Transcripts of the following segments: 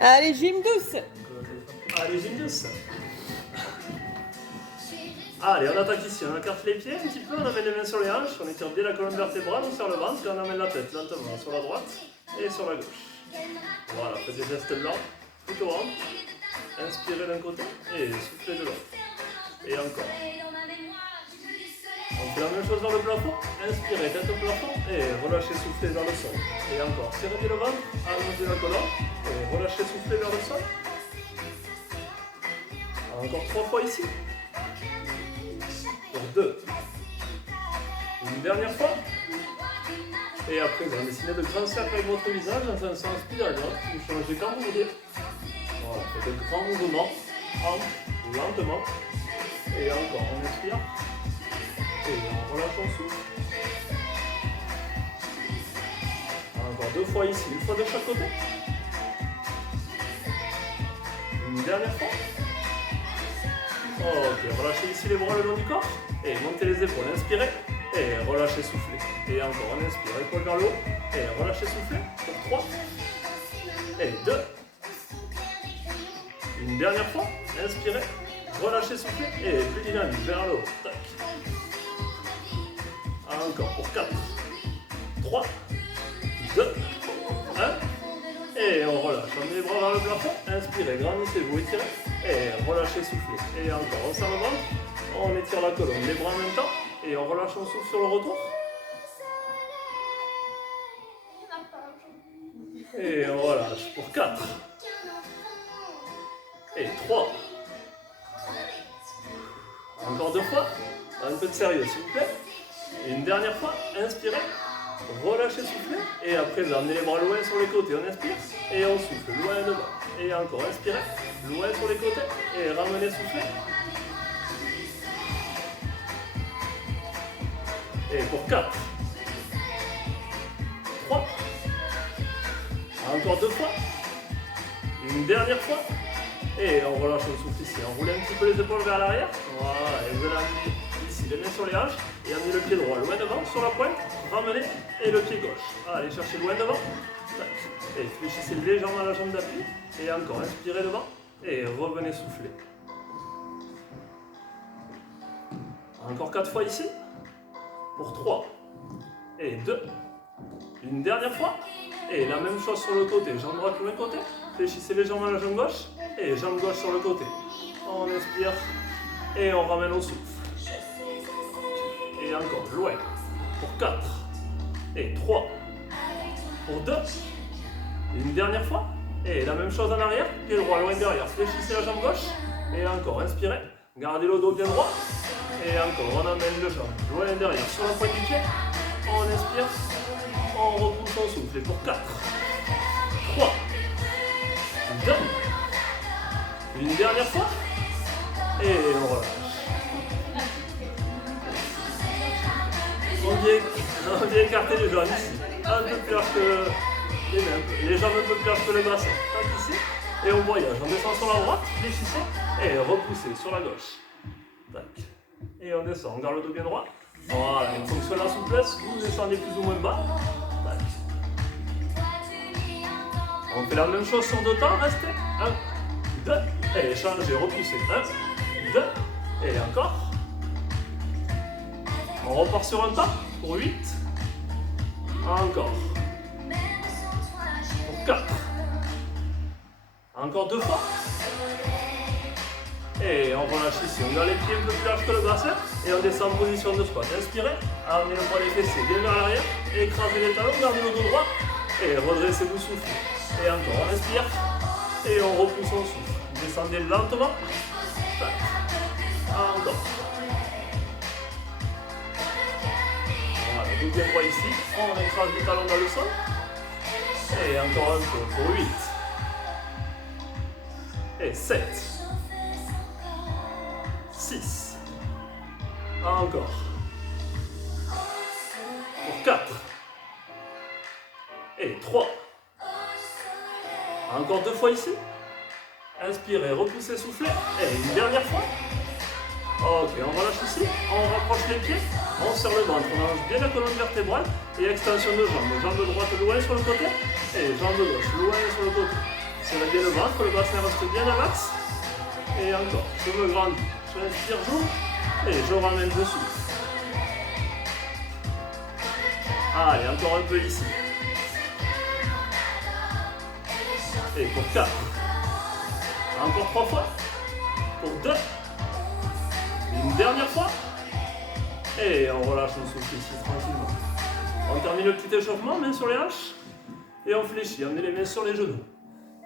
Allez, gym douce. Allez, gym douce. Allez, on attaque ici, on écarte les pieds un petit peu, on amène les mains sur les hanches, on étire bien la colonne vertébrale, on serre le ventre et on amène la tête lentement sur la droite et sur la gauche. Voilà, faites des gestes lents, tout au ventre. Inspirez d'un côté et soufflez de l'autre. Et encore. On fait la même chose vers le plafond. Inspirez, tête au plafond et relâchez, soufflez vers le sol. Et encore. Serrez bien le ventre, allongez la colonne et relâchez, soufflez vers le sol. Encore 3 fois ici. Pour 2. Une dernière fois. Et après, vous dessinez de grands cercles avec votre visage dans un sens puis à l'autre. Vous changez quand vous voulez. Voilà, faites de grands mouvements. Lentement. Et encore, on inspire. Et on relâche, on souffle. Encore 2 fois ici, une fois de chaque côté. Une dernière fois. Ok, relâchez ici les bras le long du corps. Et montez les épaules, inspirez. Et relâchez, soufflez. Et encore, on inspire, épaules vers le haut. Et relâchez, soufflez. Pour 3. Et 2. Une dernière fois, inspirez. Relâchez, soufflez. Et plus dynamique, vers le haut. Tac. Encore pour 4, 3, 2, 1. Et on relâche. On met les bras vers le plafond. Inspirez, grandissez-vous, étirez. Et relâchez, soufflez. Et encore, on serre le ventre. On étire la colonne, les bras en même temps. Et on relâche, on souffle sur le retour. Et on relâche pour 4. Et 3. Encore 2 fois. Un peu de sérieux, s'il vous plaît. Une dernière fois, inspirez, relâchez, soufflez, et après vous amenez les bras loin sur les côtés, on inspire, et on souffle, loin devant, et encore, inspirez, loin sur les côtés, et ramenez, soufflez. Et pour 4, 3, encore 2 fois, une dernière fois, et on relâche, on souffle ici, on roule un petit peu les épaules vers l'arrière, voilà, et vous allez amener ici les mains sur les hanches, et amenez le pied droit loin devant, sur la pointe, ramenez, et le pied gauche. Allez, cherchez loin devant, tac. Et fléchissez légèrement la jambe d'appui, et encore, inspirez devant, et revenez souffler. Encore 4 fois ici, pour 3, et 2, une dernière fois, et la même chose sur le côté, jambe droite loin côté, fléchissez légèrement la jambe gauche, et jambe gauche sur le côté. On inspire, et on ramène au souffle. Et encore, loin, pour 4, et 3, pour 2, une dernière fois, et la même chose en arrière, pied droit loin derrière, fléchissez la jambe gauche, et encore, inspirez, gardez le dos bien droit, et encore, on amène le jambe loin derrière, sur la pointe du pied, on inspire, on repousse, on souffle, et pour 4, 3, 2, une dernière fois, et on relâche. On vient écarter les jambes ici, un peu plus large que les mains, les jambes un peu plus larges que le bassin. Tac ici, et on voyage. On descend sur la droite, fléchissez, et repoussez sur la gauche. Tac. Et on descend, on garde le dos bien droit. Voilà, en fonction de la souplesse, vous descendez plus ou moins bas. Tac. On fait la même chose sur 2 temps, restez. 1, 2, et changez, repoussez. 1, 2, et encore. On repart sur un temps pour 8. Encore. Pour 4. Encore 2 fois. Et on relâche ici. On garde les pieds un peu plus larges que le bassin. Et on descend en position de squat. Inspirez. Amenez le poids des fessiers bien vers l'arrière. Écrasez les talons. Gardez le dos droit. Et redressez-vous, soufflez. Et encore. On inspire. Et on repousse, on souffle. Descendez lentement. Encore. Dos bien droit ici, on écrase les talons dans le sol. Et encore un peu pour 8. Et 7. 6. Encore. Pour 4. Et 3. Encore 2 fois ici. Inspirez, repoussez, soufflez. Et une dernière fois. Ok, on relâche ici, on rapproche les pieds, on serre le ventre, on allonge bien la colonne vertébrale et extension de jambes. Jambe droite loin sur le côté et jambe gauche loin sur le côté. Serrez bien le ventre, le bassin reste bien à l'axe. Et encore, je me grandis. J'inspire, j'ouvre. Et je ramène, je souffle. Allez, encore un peu ici. Et pour 4. Encore 3 fois. Pour 2. Une dernière fois. Et on relâche, on souffle ici tranquillement. On termine le petit échauffement, mains sur les hanches. Et on fléchit, amenez les mains sur les genoux.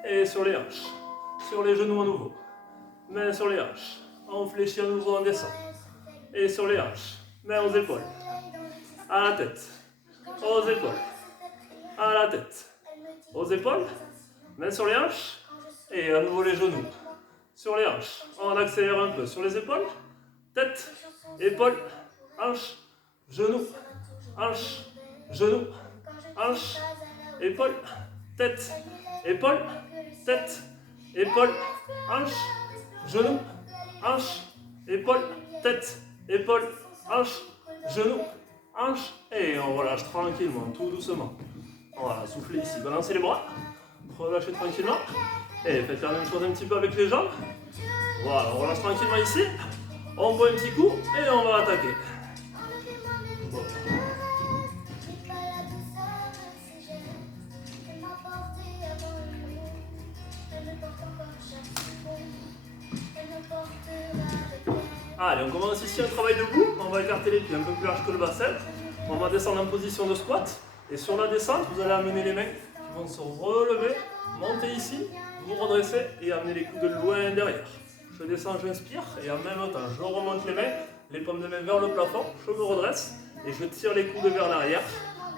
Et sur les hanches. Sur les genoux à nouveau. Mains sur les hanches. On fléchit à nouveau, on descend. Et sur les hanches. Mains aux épaules. À la tête. Aux épaules. À la tête. Aux épaules. Mains sur les hanches. Et à nouveau les genoux. Sur les hanches. On accélère un peu. Sur les épaules. Tête. Épaules. Hanches. Genoux. Hanches. Genoux. Hanches. Épaules. Tête. Épaules. Tête. Épaules. Hanches. Genoux. Hanches. Épaules. Tête. Épaules. Hanches. Genoux. Hanches. Et on relâche tranquillement, tout doucement. Voilà, soufflez ici, balancez les bras. Relâchez tranquillement. Et faites la même chose un petit peu avec les jambes. Voilà, on relâche tranquillement ici. On boit un petit coup et on va attaquer. Bon. Allez, on commence ici un travail debout. On va écarter les pieds un peu plus large que le bassin. On va descendre en position de squat. Et sur la descente, vous allez amener les mains qui vont se relever, monter ici, vous redresser et amener les coudes loin derrière. Je descends, j'inspire et en même temps, je remonte les mains, les paumes de main vers le plafond, je me redresse et je tire les coudes vers l'arrière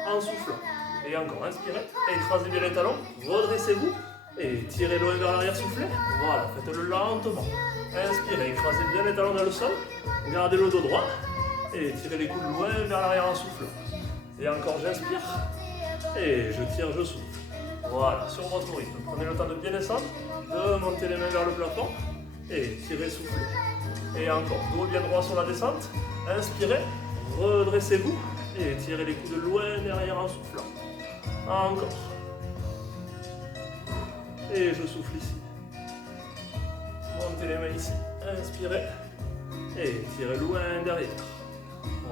en soufflant. Et encore, inspirez, écrasez bien les talons, redressez-vous et tirez loin vers l'arrière, soufflez. Voilà, faites-le lentement. Inspirez, écrasez bien les talons dans le sol, gardez le dos droit et tirez les coudes loin vers l'arrière en soufflant. Et encore, j'inspire et je tire, je souffle. Voilà, sur votre rythme. Prenez le temps de bien descendre, de monter les mains vers le plafond et tirez, soufflez. Et encore, dos bien droit sur la descente. Inspirez, redressez-vous et tirez les coudes loin derrière en soufflant. Encore. Et je souffle ici. Montez les mains ici. Inspirez et tirez loin derrière.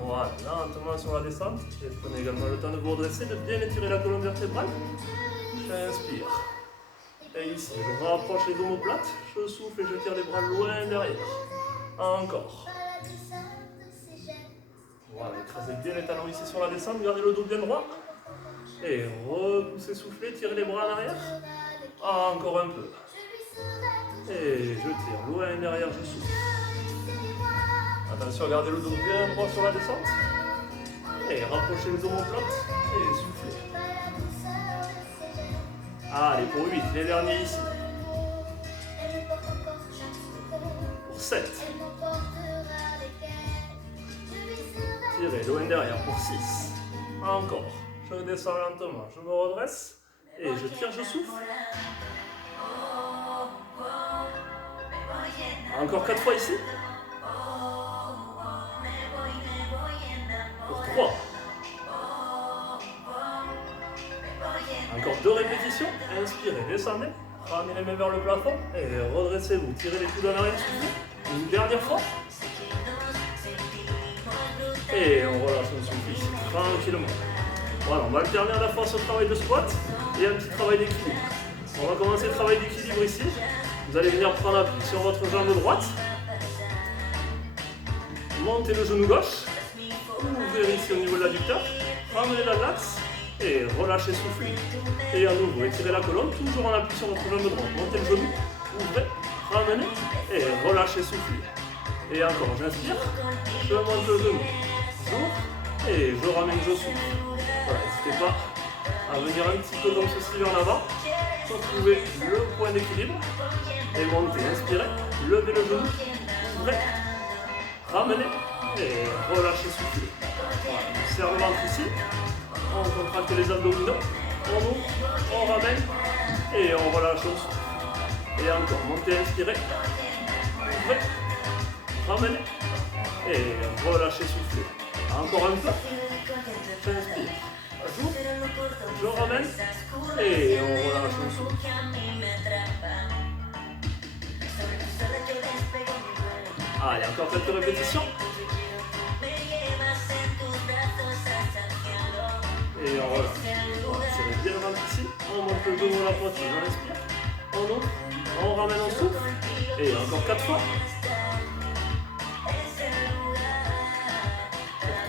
Voilà, lentement sur la descente. Et prenez également le temps de vous redresser, de bien étirer la colonne vertébrale. J'inspire. Et ici, je rapproche les omoplates, je souffle et je tire les bras loin derrière. Encore. Voilà, écrasez bien les talons ici sur la descente, gardez le dos bien droit. Et repoussez, soufflez, tirez les bras en arrière. Encore un peu. Et je tire loin derrière, je souffle. Attention, gardez le dos bien droit sur la descente. Et rapprochez les omoplates et soufflez. Allez, pour 8, les derniers ici. Pour 7. Tirez loin derrière pour 6. Encore. Je descends lentement, je me redresse. Et je tire, je souffle. Encore 4 fois ici. Pour 3. Encore 2 répétitions. Inspirez, descendez. Ramenez les mains vers le plafond. Et redressez-vous. Tirez les coudes en arrière, soufflez. Une dernière fois. Et on relâche, on souffle ici, tranquillement. Voilà, on va alterner à la fois ce travail de squat et un petit travail d'équilibre. On va commencer le travail d'équilibre ici. Vous allez venir prendre appui sur votre jambe droite. Montez le genou gauche. Ouvrez ici au niveau de l'adducteur. Ramenez dans l'axe. Et relâchez, soufflez. Et à nouveau, étirez la colonne, toujours en appui sur votre jambe droite. Montez le genou. Ouvrez. Ramenez. Et relâchez, soufflez. Et encore, j'inspire. Je monte le genou. J'ouvre. Et je ramène, je souffle. Voilà, n'hésitez pas à venir un petit peu comme ceci vers l'avant. Retrouvez le point d'équilibre. Et montez, inspirez, levez le genou, ouvrez, ramenez et relâchez, soufflez. Voilà, on serre le ventre ici, on contracte les abdominaux, on ouvre, on ramène et on relâche, on souffle. Et encore, montez, inspirez, ouvrez, ramenez et relâchez, soufflez. Encore un peu, j'inspire, j'ouvre, je ramène et on relâche, on souffle. Allez, encore quelques répétitions. Et on relâche. Voilà, serrez bien le ventre ici. On monte le genou à la poitrine, on inspire. On ouvre, on ramène en souffle. Et encore 4 fois.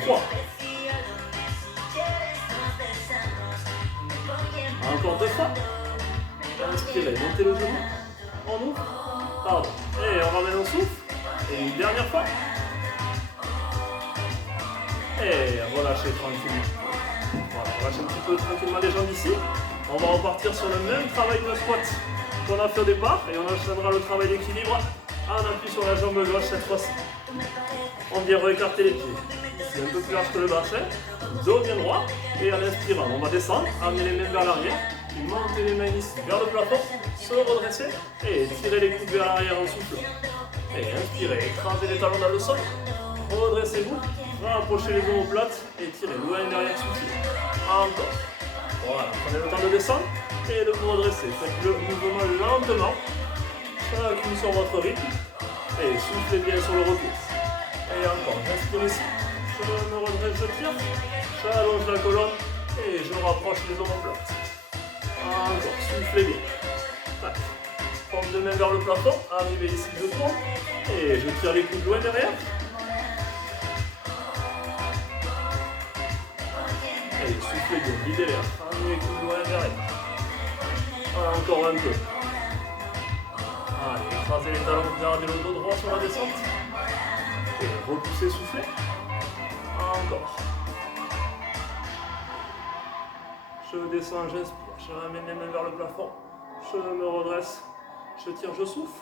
3. Encore 2 fois. Inspirez, montez le genou. On ouvre. Pardon. Et on ramène en souffle. Et une dernière fois. Et relâchez tranquillement. Voilà, relâchez un petit peu tranquillement les jambes ici. On va repartir sur le même travail de squat qu'on a fait au départ. Et on enchaînera le travail d'équilibre en appui sur la jambe gauche cette fois-ci. On vient réécarter les pieds. C'est un peu plus large que le bassin. Dos bien droit. Et en inspirant, on va descendre, amener les mains vers l'arrière. Montez les mains ici vers le plafond. Se redresser. Et tirez les coudes vers l'arrière en soufflant. Et inspirez, écrasez les talons dans le sol. Redressez-vous. Rapprochez les omoplates. Et tirez loin derrière, soufflez. Encore. Voilà, prenez le temps de descendre. Et de vous redresser. Faites le mouvement lentement. Chacune sur votre rythme. Et soufflez bien sur le retour. Et encore, j'inspire ici. Je me redresse, je tire. J'allonge la colonne. Et je rapproche les omoplates. Encore, soufflez bien. Tac. Forme de main vers le plafond. Arrivez ici, je tourne. Et je tire les coudes loin derrière. Et soufflez bien, videz l'air. Amenez les coudes loin derrière. Encore un peu. Allez, écrasez les talons, gardez le dos droit sur la descente. Et repoussez, soufflez. Encore. Je descends, j'inspire. Je ramène les mains vers le plafond. Je me redresse. Je tire, je souffle.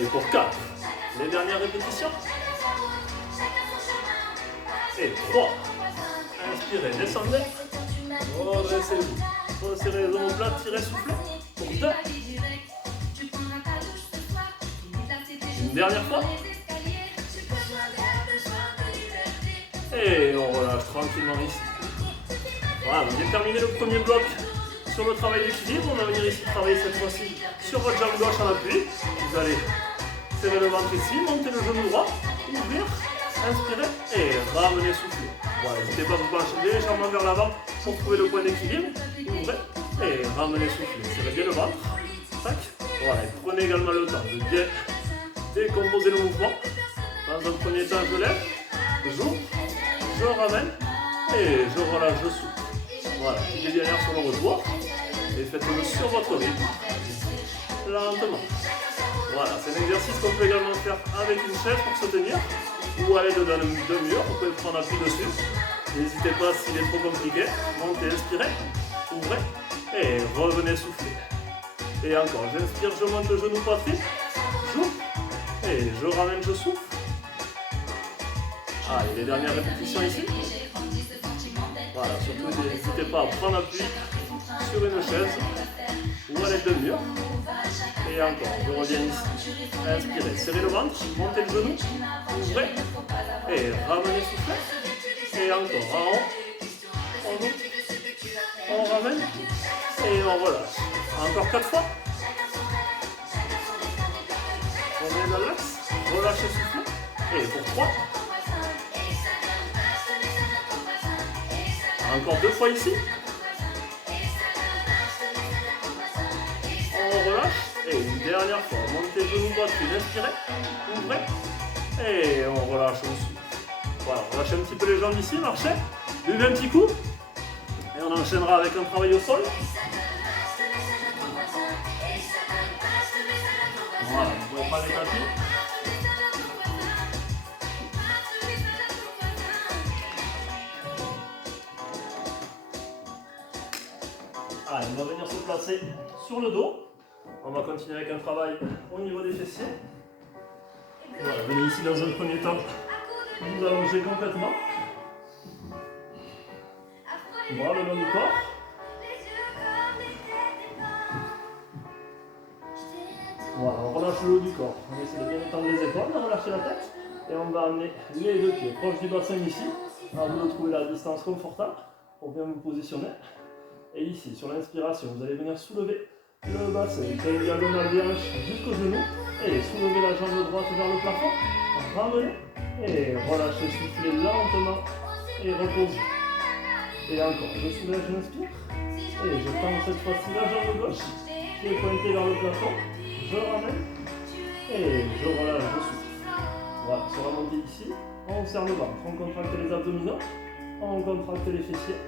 Et pour 4, les dernières répétitions. Et 3. Inspirez, descendez. Redressez-vous. Resserrez les omoplates, tirez, soufflez. Pour 2. Une dernière fois. Et on relâche tranquillement ici. Voilà, vous avez terminé le premier bloc sur le travail d'équilibre. On va venir ici travailler cette fois-ci sur votre jambe gauche en appui. Vous allez serrer le ventre ici, monter le genou droit, ouvrir, inspirer et ramener, souffler. Voilà, n'hésitez pas à vous pencher légèrement vers l'avant pour trouver le point d'équilibre. Ouvrez et ramenez, souffler. Serrez bien le ventre. Tac. Voilà, et prenez également le temps de bien décomposer le mouvement. Dans un premier temps, je lève, j'ouvre, je ramène et je relâche, je souffle. Voilà, pied bien l'air sur le retour et faites-le sur votre rythme, lentement. Voilà, c'est un exercice qu'on peut également faire avec une chaise pour se tenir ou à l'aide d'un mur, vous pouvez prendre appui dessus. N'hésitez pas s'il est trop compliqué, montez, inspirez, ouvrez et revenez souffler. Et encore, j'inspire, je monte le genou poitrine, j'ouvre et je ramène, je souffle. Allez, les dernières répétitions ici. Voilà, surtout n'hésitez pas à prendre appui sur une chaise ou à l'aide d'un mur. Et encore, je reviens ici. Inspirez, serrez le ventre, montez le genou, ouvrez et ramenez, soufflez. Et encore, en haut, on ouvre, on ramène et on relâche. Encore 4 fois. On est dans l'axe, relâchez, soufflez. Et pour 3. Encore 2 fois ici. On relâche. Et une dernière fois. Montez genou poitrine, inspirez, ouvrez. Et on relâche, on souffle. Voilà, on relâche un petit peu les jambes ici, marchez. Buvez un petit coup. Et on enchaînera avec un travail au sol. Voilà, vous pouvez prendre les tapis. Allez, on va venir se placer sur le dos. On va continuer avec un travail au niveau des fessiers. Voilà, venez ici dans un premier temps, vous allongez complètement. Bras le long du corps. Voilà, on relâche le haut du corps. On essaie de bien étendre les épaules, de relâcher la tête. Et on va amener les deux pieds proches du bassin ici. À vous de trouver la distance confortable pour bien vous positionner. Et ici, sur l'inspiration, vous allez venir soulever Le bassin, très diagonale des hanches jusqu'au genou. Et soulevez la jambe droite vers le plafond. Ramenez. Et relâchez, soufflez lentement. Et reposez. Et encore, je soulève, j'inspire. Et je tends cette fois-ci la jambe gauche. Pied pointé vers le plafond. Je ramène. Et je relâche, je souffle. Voilà, sur la montée ici, on serre le ventre. On contracte les abdominaux. On contracte les fessiers.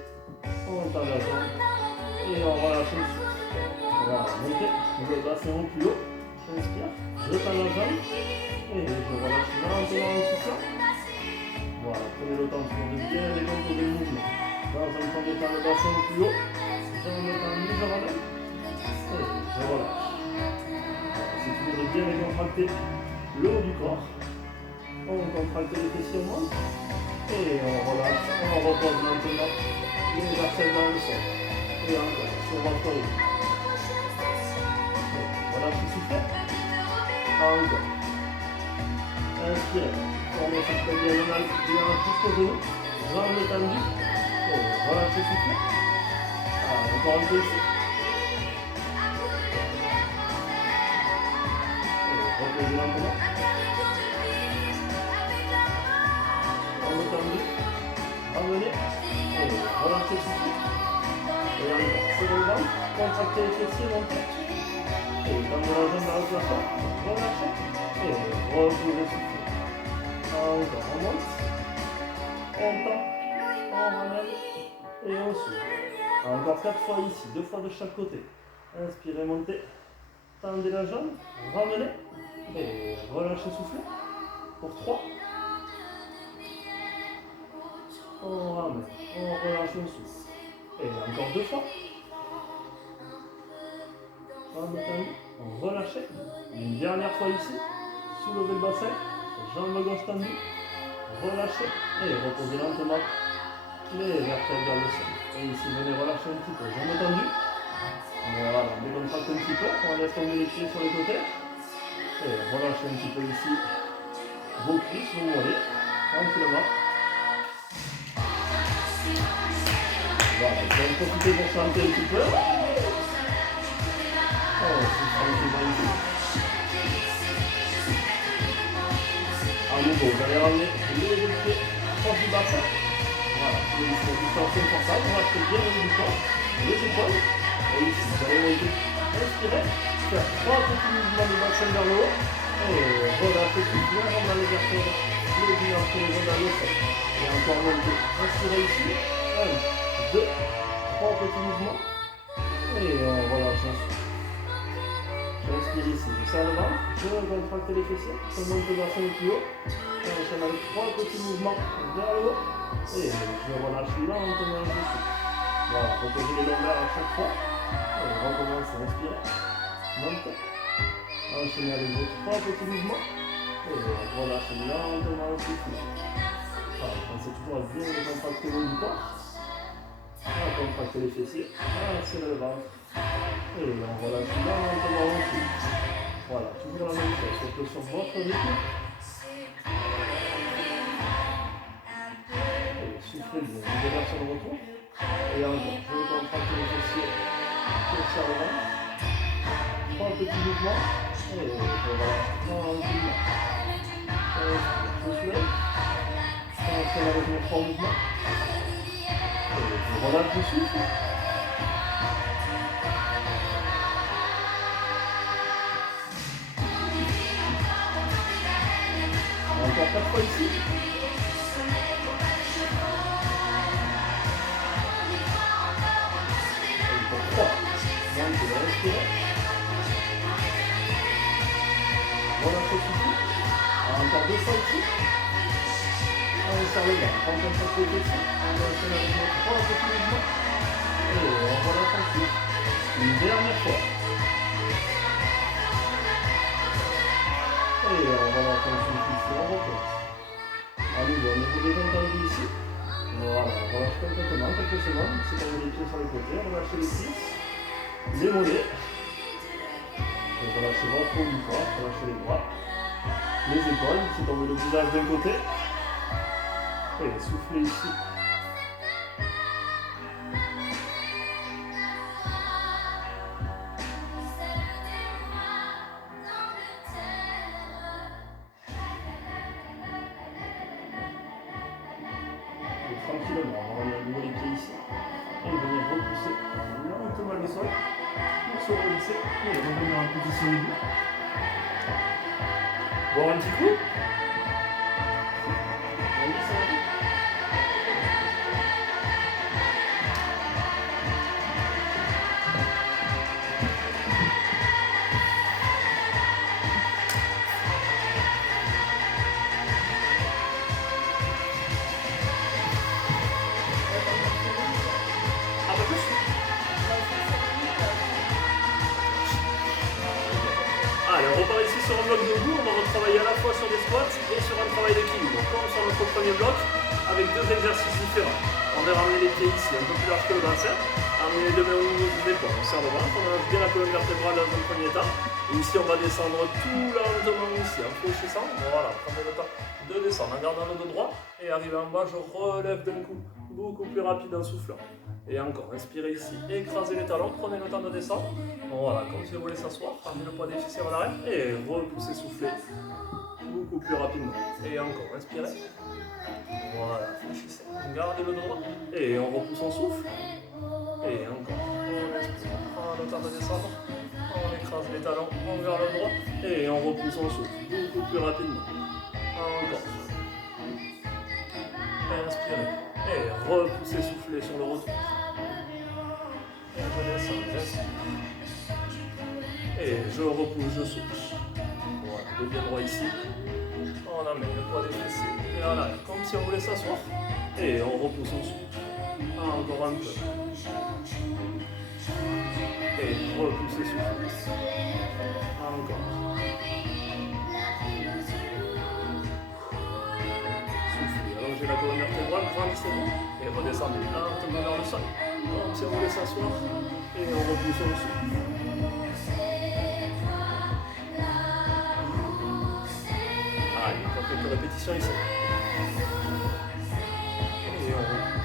On tend la jambe. Et on relâche le souffle. Voilà, montez. Le bassin au plus haut. J'inspire. Je tends la jambe. Et je relâche lentement en soufflant. Voilà, prenez le temps de bien décontrôler le mouvement. Dans un premier temps, le bassin au plus haut. Jambe tendue, je ramène. Et je relâche. Voilà, c'est toujours de bien décontracter le haut du corps. On contracte les fessiers, on monte. Et on relâche. On repose maintenant les vertèbres dans le sol. Et encore, sur votre rythme. Relâchez, soufflez. Encore. Inspirez. Formez cette diagonale bien jusqu'au genou. Jambes tendues. Et relâchez, soufflez. Encore un peu ici. Et reposez lentement. Jambes tendues. Ramenez. Et relâchez, soufflez. Et encore. Sur le ventre. Contractez les fessiers, montez. Et tendez la jambe vers le plafond. Relâchez. Et reposez, soufflez. Encore, on monte, on tend, on ramène et on souffle. Encore 4 fois ici, 2 fois de chaque côté. Inspirez, montez, tendez la jambe, ramenez et relâchez, soufflez. Pour 3. On ramène, on relâche, on souffle. Et encore 2 fois. Jambe tendue, on relâche. Une dernière fois ici, soulevez le bassin. Jambe gauche tendue, relâchez et reposez lentement les vertèbres vers le sol. Et ici, venez relâcher un petit peu, jambes tendues. Voilà, on décontracte un petit peu, on laisse tomber les pieds sur les côtés. Et relâchez un petit peu ici vos cuisses, vos mollets, tranquillement. Voilà, vous allez profiter pour chanter un petit peu. Oh, c'est tranquillement ici. À nouveau, vous allez ramener les deux pieds proches du bassin. Voilà, vous allez distancer pour ça, on va faire bien le haut du corps, les épaules. Et ici, vous allez monter, inspirez, faire 3 petits mouvements du bassin vers le haut. Et relâchez tout bien, on a les vertèbres, les unes entre les autres dans le sol. Et encore monter, inspirez ici, 1, 2, 3 petits mouvements. Et on relâche ensuite. J'inspire ici, je serre le ventre, je contracte les fessiers, je monte le bassin le plus haut, et on enchaîne avec 3 petits mouvements vers le haut, et je relâche lentement dessus. Voilà, reposez les longueurs à chaque fois, et recommencez, inspirez, montez, enchaînez avec vos 3 petits mouvements, et relâchez lentement soufflez. Voilà, pensez toujours à bien contracter le haut du corps, à contracter les fessiers, à serrer le ventre. Et on relâche lentement aussi. Voilà, toujours la même chose, sauf que sur votre rythme. Et soufflez bien, vous allez sur le retour. Et encore, je contracte les fessiers, je serre le ventre. 3 petits mouvements. Et je relâche tranquillement. Je soulève. Je enchaîne avec mes 3 mouvements. Et je relâche le souffle. Encore 4 fois ici. Et pour 3. Montez, respirez. Relâchez tout. Encore 2 fois ici. On serre le ventre, on contracte les fessiers. On enchaîne avec nos 3 petits mouvements. Et on relâche ensuite. Une dernière fois. Et on relâche ensuite ici, on repose. À nouveau, au niveau des jambes tendues ici. Voilà, on relâche complètement, quelques secondes. C'est comme les pieds sur les côtés, relâchez les cuisses, les mollets. Et relâchez votre haut du corps, relâchez les bras, les épaules, c'est tomber le visage d'un côté. Et soufflez ici. se relisser et revenir en position debout. Boire un petit coup. Allez, on repart ici sur un bloc debout, on va retravailler à la fois sur des squats et sur un travail d'équilibre. Comme sur notre premier bloc, avec deux exercices différents. On va ramener les pieds ici un peu plus large que le bassin, amener les deux mains au niveau des épaules, on serre le ventre, on allonge bien la colonne vertébrale dans un premier temps. Et ici on va descendre tout lentement ici, en fléchissant. Voilà, prenez le temps de descendre en gardant le dos droit. Et arrivé en bas, je relève d'un coup, beaucoup plus rapide en soufflant. Et encore, inspirez ici, écrasez les talons, prenez le temps de descendre. Voilà, comme si vous voulez s'asseoir, ramenez le poids des fessiers en arrière et repoussez, soufflez beaucoup plus rapidement. Et encore, inspirez. Voilà, fléchissez, gardez le dos droit et on repousse, on souffle. Et encore, on inspire, on prend le temps de descendre, on écrase les talons, on garde le droit et on repousse, on souffle beaucoup plus rapidement. Encore. Inspirez et repoussez, soufflez sur le retour. Et je descends, j'inspire. Et je repousse, je souffle. Voilà, le bien droit ici. On amène le poids des fessiers et en arrière, comme si on voulait s'asseoir. Et on repousse, on souffle. Encore un peu. Et repoussez, soufflez. Encore. Soufflez, allongez la colonne vertébrale, grandissez-vous. Et redescendez lentement vers le sol. Comme si on voulait s'asseoir. Et on repousse, on souffle. Allez, encore quelques répétitions ici. Et on repousse.